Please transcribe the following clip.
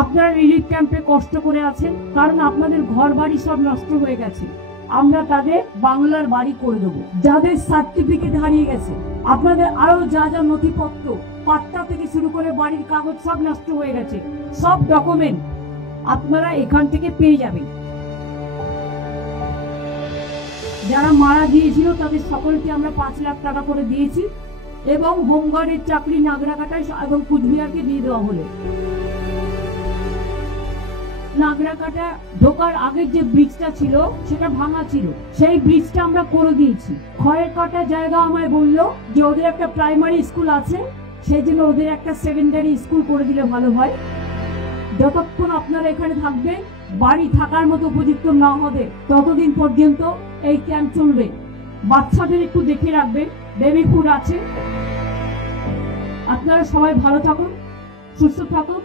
আপনারা রিলিফ ক্যাম্পে কষ্ট করে আছেন, কারণ আপনাদের ঘর বাড়ি সব নষ্ট হয়ে গেছে। আমরা তাদের বাংলার বাড়ি করে দেবো। যাদের সার্টিফিকেট হারিয়ে গেছে, আপনাদের আরো যা যা নথিপত্র, পাট্টা থেকে শুরু করে বাড়ির কাগজ সব নষ্ট হয়ে গেছে, সব ডকুমেন্ট আপনারা এখান থেকে পেয়ে যাবেন। যারা মারা গিয়েছিল তাদের সকলকে আমরা 5 লাখ টাকা করে দিয়েছি, এবং হোমগার্ডের চাকরি নাগরাকাটায় এবং কুচবিহারকে দিয়ে দেওয়া হলো। নাগরাকাটা ঢোকার আগের যে ব্রিজটা ছিল সেটা ভাঙা ছিল, সেই ব্রিজটা আমরা করে দিয়েছি। খয়ের কাটা জায়গা আমায় বললো যে ওদের একটা প্রাইমারি স্কুল আছে, সেই জন্য ওদের একটা সেকেন্ডারি স্কুল করে দিলে ভালো হয়। যতক্ষণ আপনারা এখানে থাকবেন, বাড়ি থাকার মতো উপযুক্ত না হবে ততদিন পর্যন্ত এই ক্যাম্প চলবে। বাচ্চাদের একটু দেখে রাখবেন, বেবি ফুড আছে। আপনারা সবাই ভালো থাকুন, সুস্থ থাকুন।